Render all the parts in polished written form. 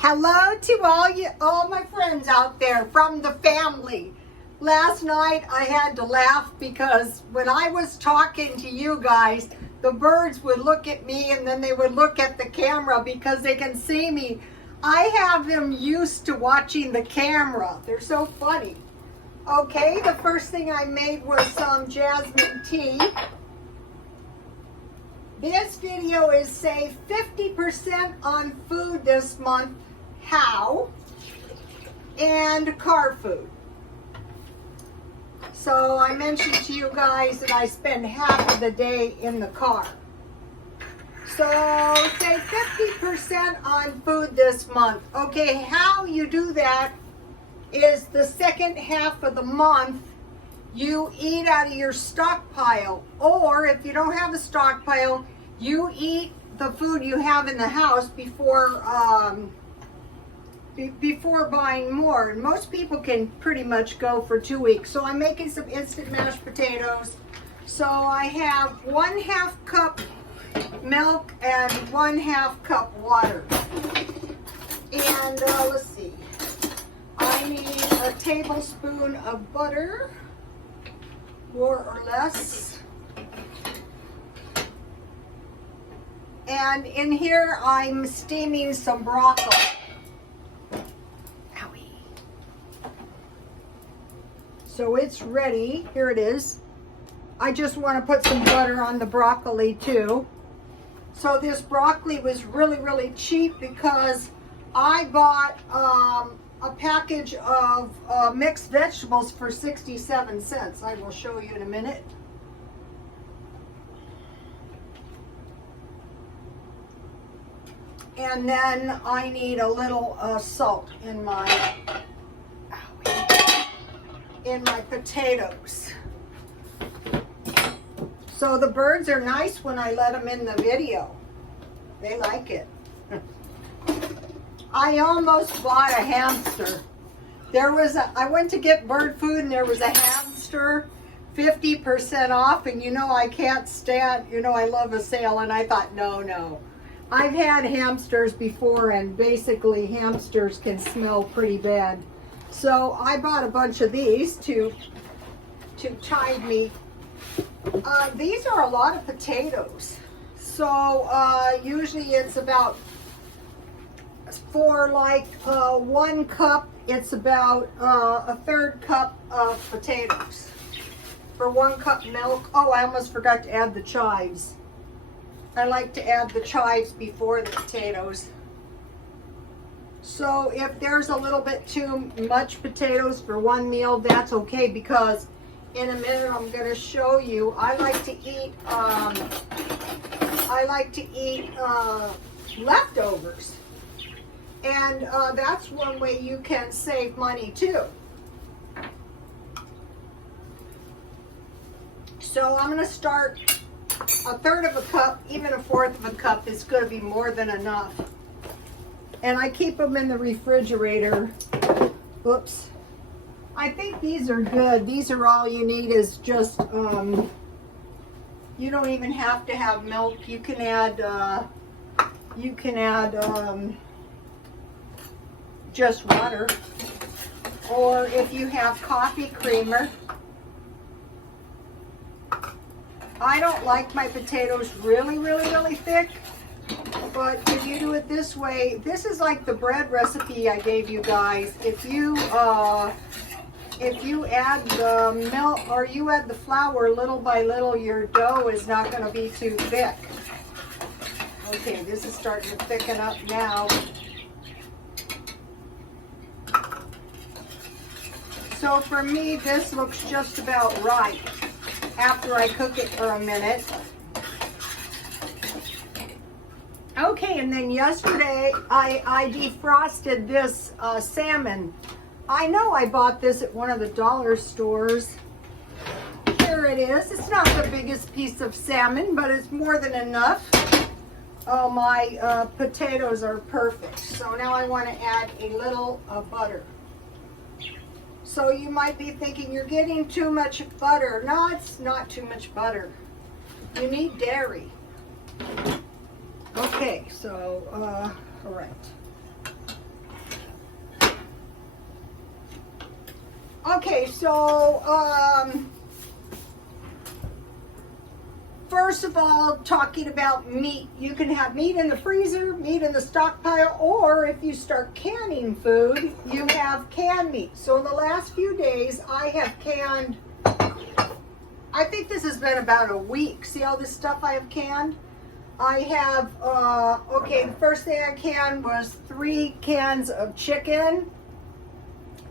Hello to all my friends out there from the family. Last night I had to laugh because when I was talking to you guys, the birds would look at me and then they would look at the camera because they can see me. I have them used to watching the camera. They're so funny. Okay, the first thing I made was some jasmine tea. This video is save 50% on food this month. How? And car food. So I mentioned to you guys that I spend half of the day in the car. So save 50% on food this month. Okay, how you do that is the second half of the month you eat out of your stockpile, or if you don't have a stockpile, you eat the food you have in the house before buying more. And most people can pretty much go for 2 weeks. So I'm making some instant mashed potatoes. So I have 1/2 cup milk and 1/2 cup water. And let's see, I need a tablespoon of butter, more or less. And in here I'm steaming some broccoli. Owie. So it's ready. Here it is. I just want to put some butter on the broccoli too. So this broccoli was really cheap because I bought a package of mixed vegetables for 67 cents. I will show you in a minute. And then I need a little salt in my potatoes. So the birds are nice when I let them in the video. They like it. I almost bought a hamster. I went to get bird food and there was a hamster 50% off, and you know I can't stand, I love a sale, and I thought, no. I've had hamsters before, and basically hamsters can smell pretty bad. So I bought a bunch of these to tide me. These are a lot of potatoes. So usually it's about, for like 1 cup, it's about a 1/3 cup of potatoes. For 1 cup milk, oh, I almost forgot to add the chives. I like to add the chives before the potatoes. So if there's a little bit too much potatoes for one meal, that's okay, because in a minute I'm going to show you, I like to eat leftovers. And that's one way you can save money too. So I'm going to start 1/3 of a cup, even 1/4 of a cup is going to be more than enough. And I keep them in the refrigerator. Oops. I think these are good. These are all you need is just, you don't even have to have milk. You can add, just water. Or if you have coffee creamer. I don't like my potatoes really thick, but if you do it this way, this is like the bread recipe I gave you guys. If you add the milk or you add the flour little by little, your dough is not going to be too thick. Okay, this is starting to thicken up now. So for me, this looks just about right after I cook it for a minute. Okay, and then yesterday I defrosted this salmon. I know I bought this at one of the dollar stores. Here it is. It's not the biggest piece of salmon, but it's more than enough. Oh, my potatoes are perfect. So now I want to add a little butter. So you might be thinking you're getting too much butter. No, it's not too much butter. You need dairy. Okay, so, all right. Okay, so first of all, talking about meat, you can have meat in the freezer, meat in the stockpile, or if you start canning food, you have canned meat. So in the last few days, I have canned, I think this has been about a week. See all this stuff I have canned? I have, okay, the first thing I canned was 3 cans of chicken,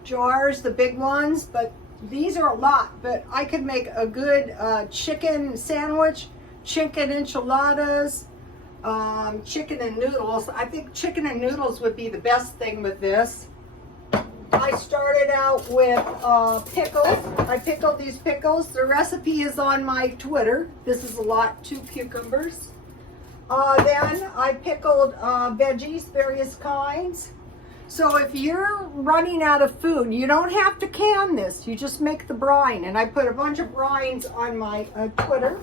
jars, the big ones, but these are a lot, but I could make a good chicken sandwich, chicken enchiladas, chicken and noodles. I think chicken and noodles would be the best thing with this. I started out with pickles. I pickled these pickles. The recipe is on my Twitter. This is a lot, 2 cucumbers. Then I pickled veggies, various kinds. So if you're running out of food, you don't have to can this. You just make the brine. And I put a bunch of brines on my Twitter.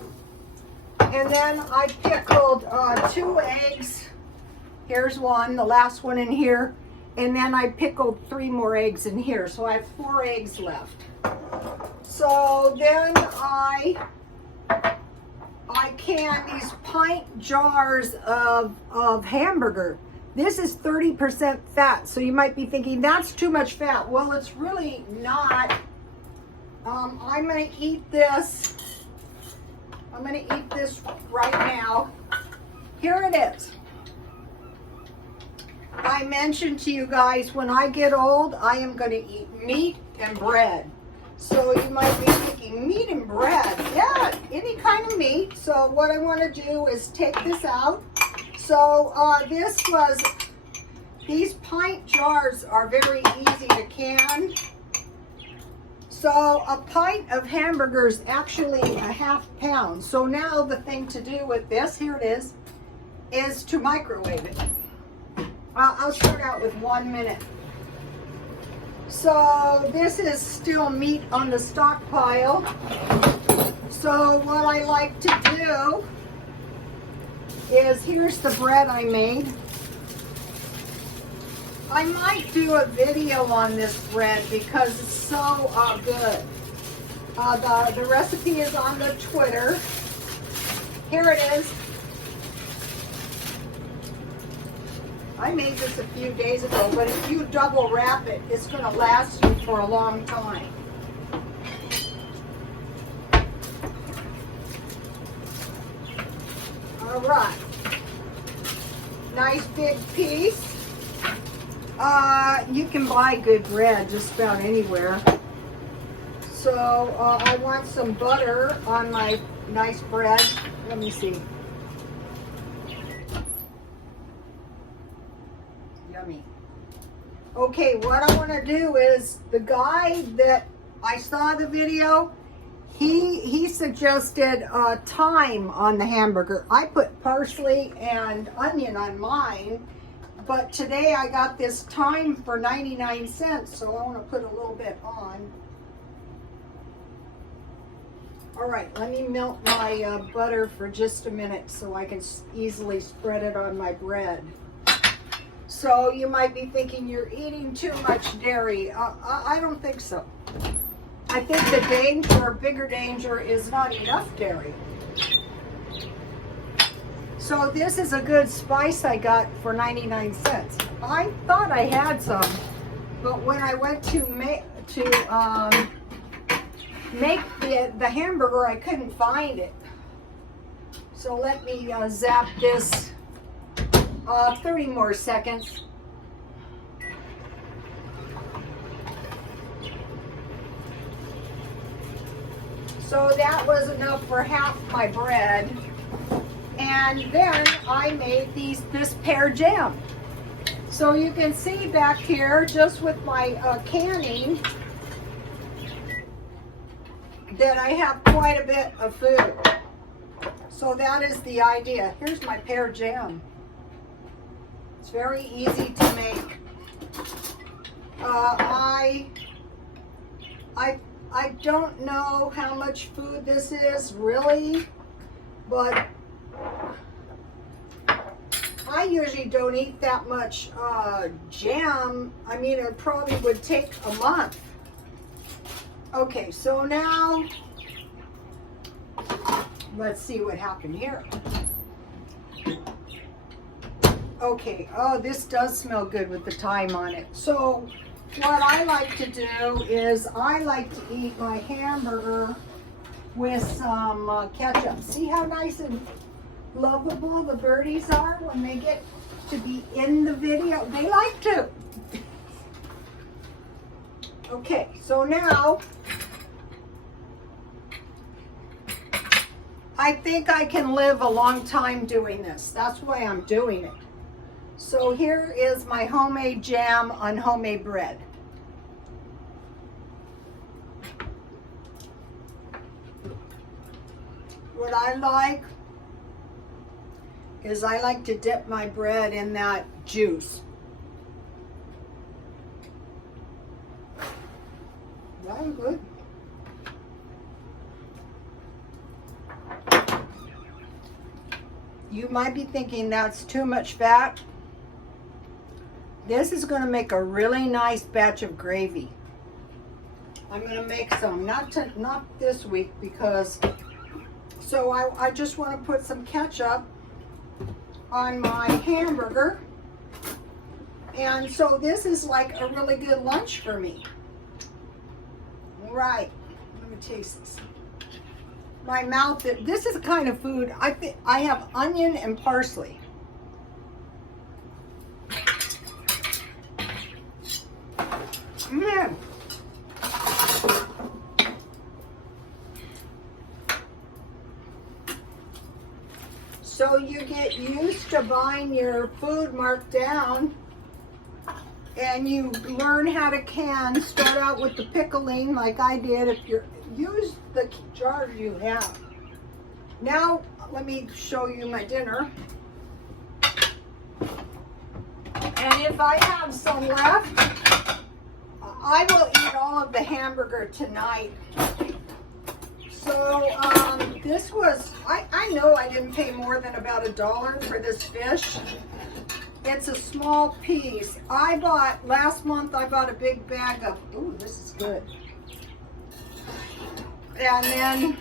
And then I pickled 2 eggs. Here's one, the last one in here. And then I pickled 3 more eggs in here. So I have 4 eggs left. So then I canned these pint jars of hamburger. This is 30% fat, so you might be thinking, that's too much fat. Well, it's really not. I'm gonna eat this. I'm gonna eat this right now. Here it is. I mentioned to you guys, when I get old, I am gonna eat meat and bread. So you might be thinking, meat and bread? Yeah, any kind of meat. So what I wanna do is take this out. So these pint jars are very easy to can. So a pint of hamburger is actually a ½ pound. So now the thing to do with this, here it is to microwave it. I'll start out with 1 minute. So this is still meat on the stockpile. So what I like to do is, here's the bread I made. I might do a video on this bread because it's so good. The recipe is on the Twitter. Here it is. I made this a few days ago, but if you double wrap it, it's going to last you for a long time. All right. Nice big piece. You can buy good bread just about anywhere. So I want some butter on my nice bread. Let me see. Yummy. Okay, what I want to do is, the guy that I saw the video, he suggested thyme on the hamburger. I put parsley and onion on mine, but today I got this thyme for 99 cents, so I want to put a little bit on. All right, let me melt my butter for just a minute so I can easily spread it on my bread. So you might be thinking you're eating too much dairy. I don't think so. I think the danger, bigger danger, is not enough dairy. So this is a good spice I got for 99 cents. I thought I had some, but when I went to make the hamburger, I couldn't find it. So let me zap this 30 more seconds. So that was enough for half my bread. And then I made this pear jam. So you can see back here, just with my canning, that I have quite a bit of food. So that is the idea. Here's my pear jam. It's very easy to make. I don't know how much food this is really, but I usually don't eat that much jam. I mean, it probably would take a month. Okay, so now let's see what happened here. Okay, oh, this does smell good with the thyme on it. So what I like to do is I like to eat my hamburger with some ketchup. See how nice and lovable the birdies are when they get to be in the video? They like to. Okay, so now I think I can live a long time doing this. That's why I'm doing it. So here is my homemade jam on homemade bread. What I like is I like to dip my bread in that juice. Very good. You might be thinking that's too much fat. This is going to make a really nice batch of gravy. I'm going to make some, not this week because, so I just want to put some ketchup on my hamburger. And so this is like a really good lunch for me. All right, let me taste this. My mouth, this is the kind of food, I have onion and parsley. Mm. So you get used to buying your food marked down and you learn how to can. Start out with the pickling like I did. If you use the jar you have. Now let me show you my dinner. And if I have some left, I will eat all of the hamburger tonight. So this was, I know I didn't pay more than about $1 for this fish. It's a small piece. Last month I bought a big bag of, ooh, this is good. And then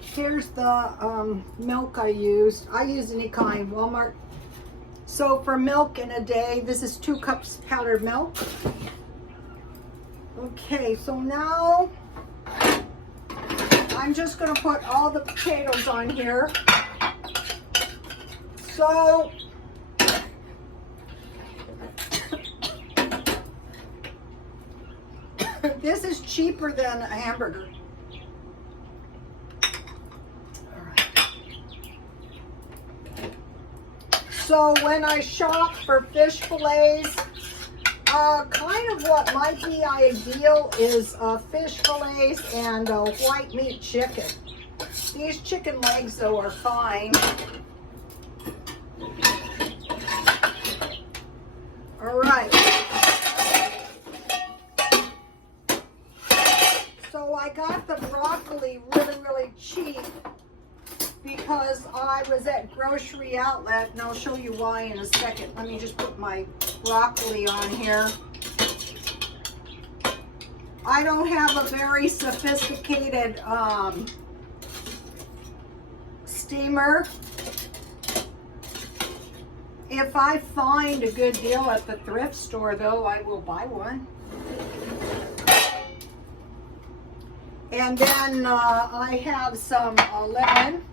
here's the milk I used. I use any kind, Walmart. So for milk in a day, this is 2 cups powdered milk. Okay, so now I'm just going to put all the potatoes on here. So this is cheaper than a hamburger. All right. So when I shop for fish fillets, kind of what might be ideal is fish fillets and white meat chicken. These chicken legs, though, are fine. All right. So I got the broccoli really, really cheap because I was at Grocery Outlet, and I'll show you why in a second. Let me just put my broccoli on here. I don't have a very sophisticated steamer. If I find a good deal at the thrift store, though, I will buy one. And then I have some lemon.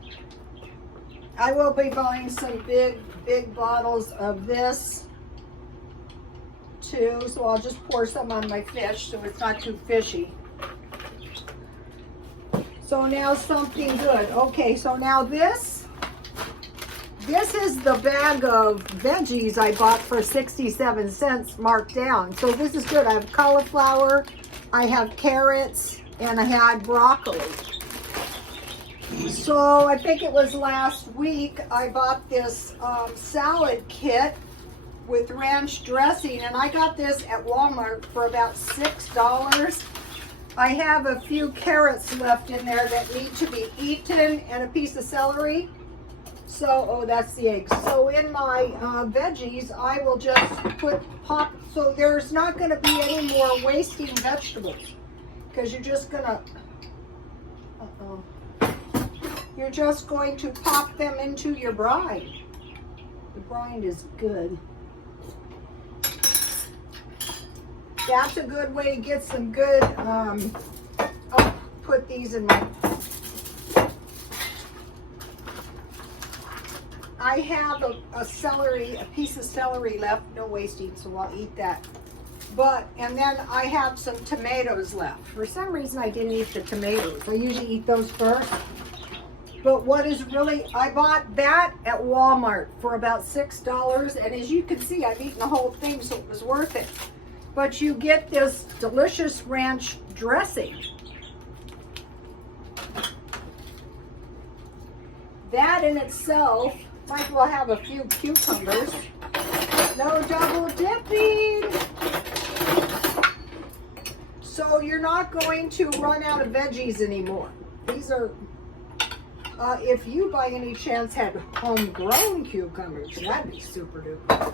I will be buying some big bottles of this too, so I'll just pour some on my fish so it's not too fishy. So now something good. Okay, so now this is the bag of veggies I bought for 67 cents marked down. So this is good. I have cauliflower, I have carrots, and I had broccoli. So I think it was last week I bought this salad kit with ranch dressing, and I got this at Walmart for about $6. I have a few carrots left in there that need to be eaten and a piece of celery. So, oh, that's the eggs. So in my veggies, I will just pop, so there's not going to be any more wasting vegetables, because you're just going to, you're just going to pop them into your brine. The brine is good. That's a good way to get some good, I'll put these in my, I have a piece of celery left, no wasting, so I'll eat that. But, and then I have some tomatoes left. For some reason I didn't eat the tomatoes. I usually eat those first. But what is really, I bought that at Walmart for about $6. And as you can see, I've eaten the whole thing, so it was worth it. But you get this delicious ranch dressing. That in itself, might as well have a few cucumbers. No double dipping. So you're not going to run out of veggies anymore. These are, if you by any chance had homegrown cucumbers, that'd be super duper.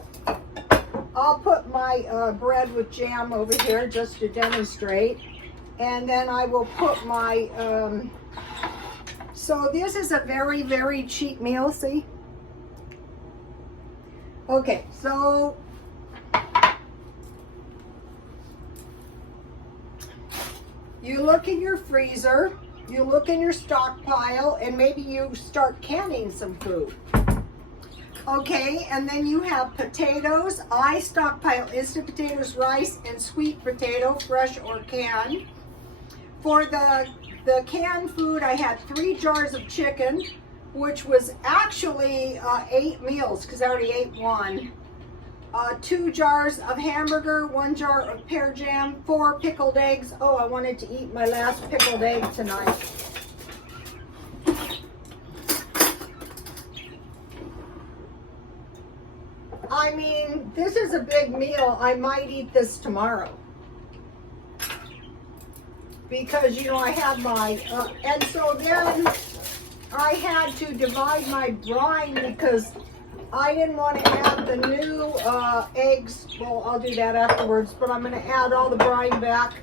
I'll put my bread with jam over here just to demonstrate. And then I will put my, so this is a very, very cheap meal, see? Okay, so you look in your freezer, you look in your stockpile, and maybe you start canning some food. Okay, and then you have potatoes. I stockpile instant potatoes, rice, and sweet potato, fresh or canned. For the canned food, I had 3 jars of chicken, which was actually 8 meals, because I already ate one. 2 jars of hamburger, 1 jar of pear jam, 4 pickled eggs. Oh, I wanted to eat my last pickled egg tonight. I mean, this is a big meal. I might eat this tomorrow. Because, you know, I had my, and so then I had to divide my brine because I didn't want to add the new eggs. Well, I'll do that afterwards, but I'm going to add all the brine back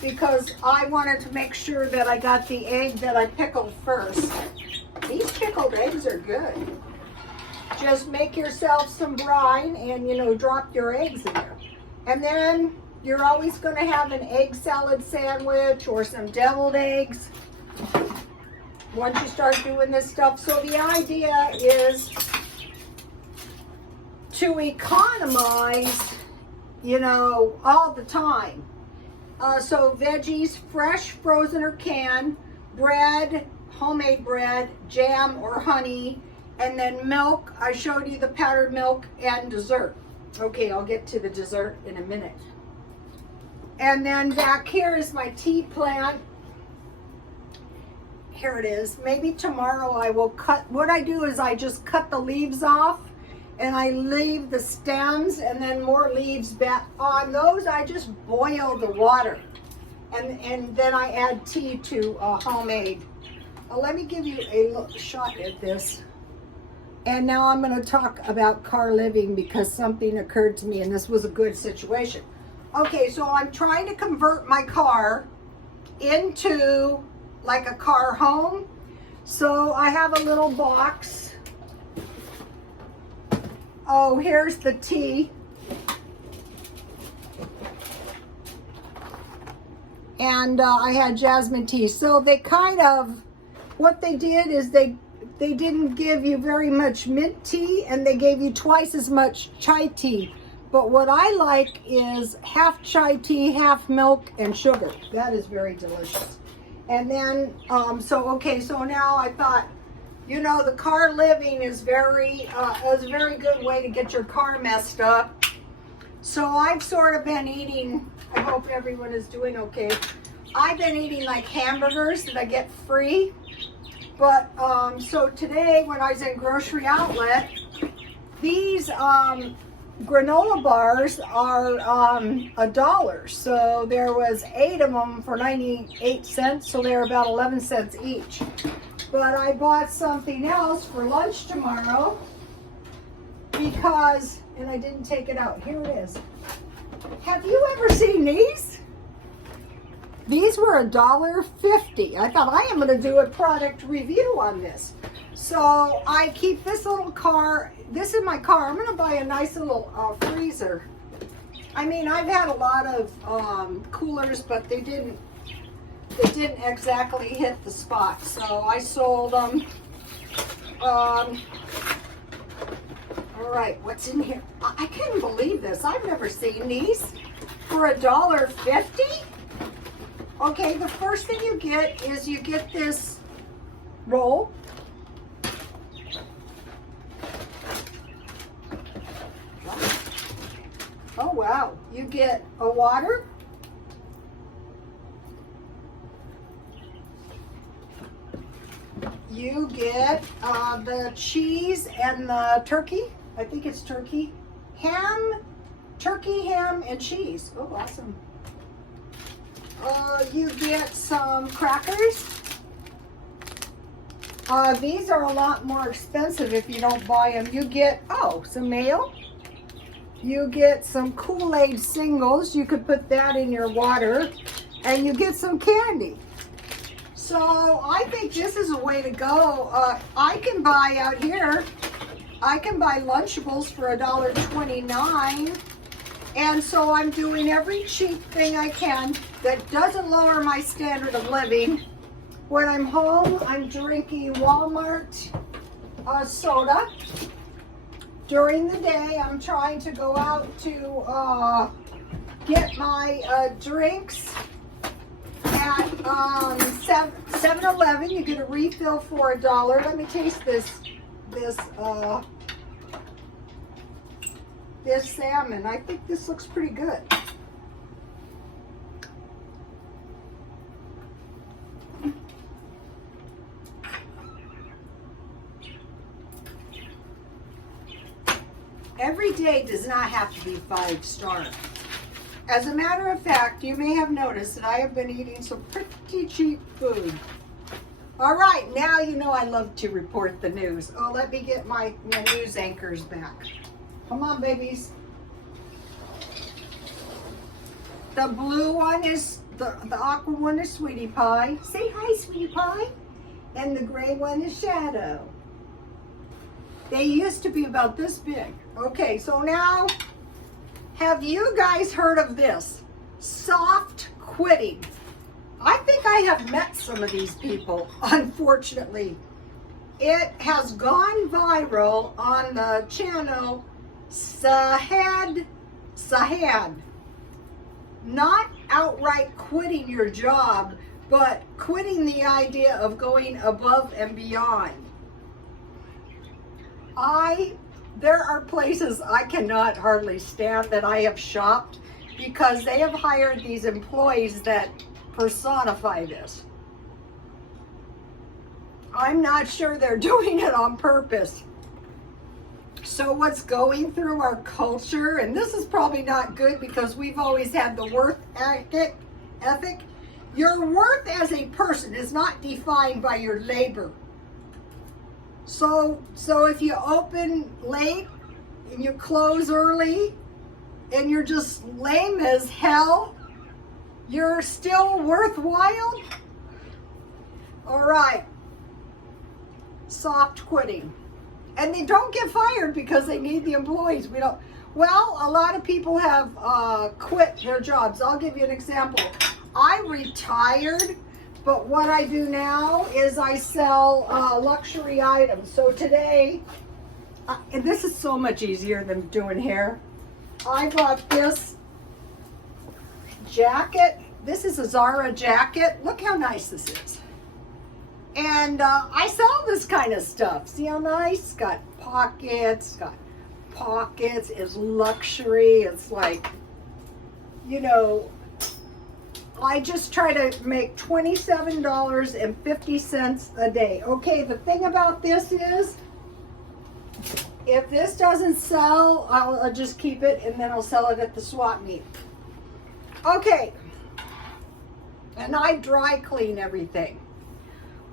because I wanted to make sure that I got the egg that I pickled first. These pickled eggs are good. Just make yourself some brine and, you know, drop your eggs in there. And then you're always going to have an egg salad sandwich or some deviled eggs once you start doing this stuff. So the idea is to economize, you know, all the time. So veggies, fresh, frozen, or canned, bread, homemade bread, jam or honey, and then milk. I showed you the powdered milk and dessert. Okay, I'll get to the dessert in a minute. And then back here is my tea plant. Here it is. Maybe tomorrow I will cut. What I do is I just cut the leaves off and I leave the stems and then more leaves back. On those I just boil the water and then I add tea to homemade. Let me give you a shot at this. And now I'm going to talk about car living because something occurred to me and this was a good situation. Okay, so I'm trying to convert my car into like a car home. So I have a little box. Oh, here's the tea. And I had jasmine tea. So they kind of, what they did is they didn't give you very much mint tea and they gave you twice as much chai tea. But what I like is half chai tea, half milk and sugar. That is very delicious. And then, so now I thought, you know, the car living is a very good way to get your car messed up. So I've sort of been eating, I hope everyone is doing okay. I've been eating like hamburgers that I get free. But, so today when I was in Grocery Outlet, these granola bars are $1. So there was 8 of them for 98 cents. So they're about 11 cents each. But I bought something else for lunch tomorrow because, and I didn't take it out. Here it is. Have you ever seen these? These were $1.50. I thought I am going to do a product review on this. So I keep this little car, this in my car. I'm going to buy a nice little freezer. I mean, I've had a lot of coolers, but they didn't exactly hit the spot. So I sold them. All right, what's in here? I can't believe this. I've never seen these for $1.50. Okay, the first thing you get is you get this roll. Oh wow, you get a water. You get the cheese and the turkey. I think it's turkey. Turkey, ham, and cheese. Oh, awesome. You get some crackers. These are a lot more expensive if you don't buy them. You get, some mayo. You get some Kool-Aid singles. You could put that in your water. And you get some candy. So I think this is a way to go. I can buy out here, I can buy Lunchables for $1.29. And so I'm doing every cheap thing I can that doesn't lower my standard of living. When I'm home, I'm drinking Walmart soda. During the day, I'm trying to go out to get my drinks at 7-Eleven. You get a refill for $1. Let me taste this salmon. I think this looks pretty good. Every day does not have to be 5-star. As a matter of fact, you may have noticed that I have been eating some pretty cheap food. All right, now you know I love to report the news. Oh, let me get my news anchors back. Come on, babies. The blue one is, the aqua one is Sweetie Pie. Say hi, Sweetie Pie. And the gray one is Shadow. They used to be about this big. Okay, so now, have you guys heard of this? Soft quitting. I think I have met some of these people, unfortunately. It has gone viral on the channel Sahad. Not outright quitting your job, but quitting the idea of going above and beyond. There are places I cannot hardly stand that I have shopped because they have hired these employees that personify this. I'm not sure they're doing it on purpose. So what's going through our culture, and this is probably not good because we've always had the worth ethic. Your worth as a person is not defined by your labor. So if you open late and you close early and you're just lame as hell, you're still worthwhile? All right. Soft quitting. And they don't get fired because they need the employees. Well, a lot of people have quit their jobs. I'll give you an example. I retired, but what I do now is I sell luxury items. So today, and this is so much easier than doing hair. I bought this jacket. This is a Zara jacket. Look how nice this is. And I sell this kind of stuff. See how nice? It's got pockets. It's luxury. It's like, you know, I just try to make $27.50 a day. Okay, the thing about this is, if this doesn't sell, I'll just keep it and then I'll sell it at the swap meet. Okay, and I dry clean everything.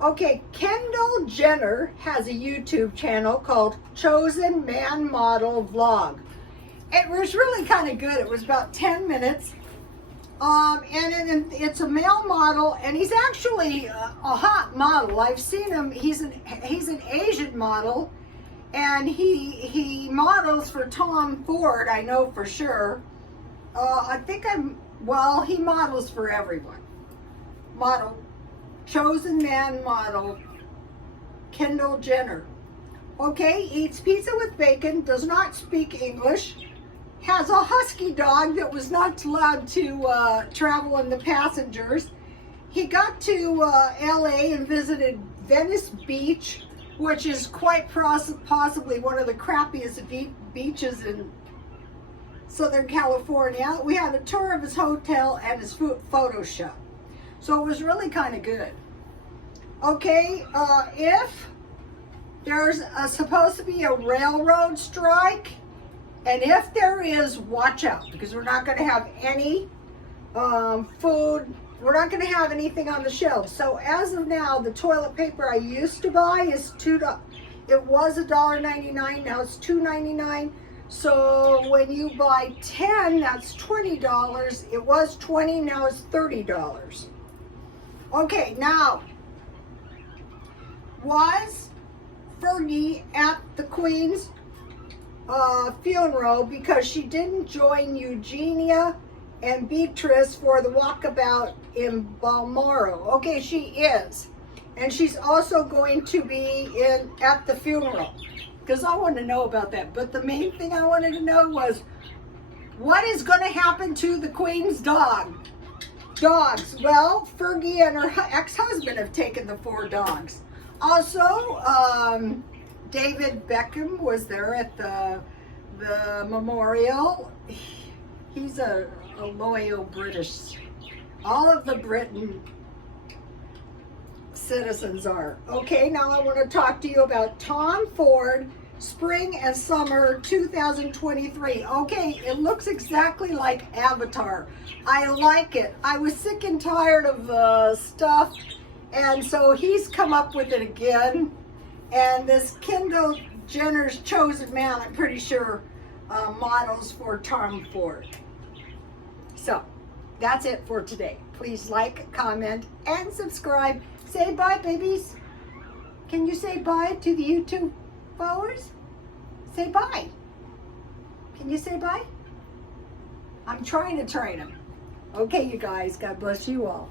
Okay, Kendall Jenner has a YouTube channel called Chosen Man Model Vlog. It was really kind of good. It was about 10 minutes. And it's a male model, and he's actually a hot model. I've seen him. He's an Asian model, and he models for Tom Ford. I know for sure. He models for everyone. Chosen Man Model, Kendall Jenner. Okay, eats pizza with bacon, does not speak English, has a husky dog that was not allowed to travel in the passengers. He got to LA and visited Venice Beach, which is quite possibly one of the crappiest beaches in Southern California. We had a tour of his hotel and his photo shoot. So it was really kind of good. Okay, if there's supposed to be a railroad strike, and if there is, watch out, because we're not going to have any food. We're not going to have anything on the shelves. So as of now, the toilet paper I used to buy is $2. It was $1.99. Now it's $2.99. So when you buy 10, that's $20. It was $20. Now it's $30. Okay, now, was Fergie at the Queen's funeral because she didn't join Eugenia and Beatrice for the walkabout in Balmoral? Okay, she is. And she's also going to be at the funeral, because I wanted to know about that. But the main thing I wanted to know was, what is going to happen to the Queen's dogs? Well, Fergie and her ex-husband have taken the 4 dogs. Also, David Beckham was there at the memorial. He's a loyal British. All of the Britain citizens are. Okay, now I want to talk to you about Tom Ford Spring and Summer 2023. Okay, it looks exactly like Avatar. I like it. I was sick and tired of stuff, and so he's come up with it again. And this Kendall Jenner's Chosen Man, I'm pretty sure, models for Tom Ford. So, that's it for today. Please like, comment, and subscribe. Say bye, babies. Can you say bye to the YouTube followers? Say bye. Can you say bye? I'm trying to train them. Okay, you guys. God bless you all.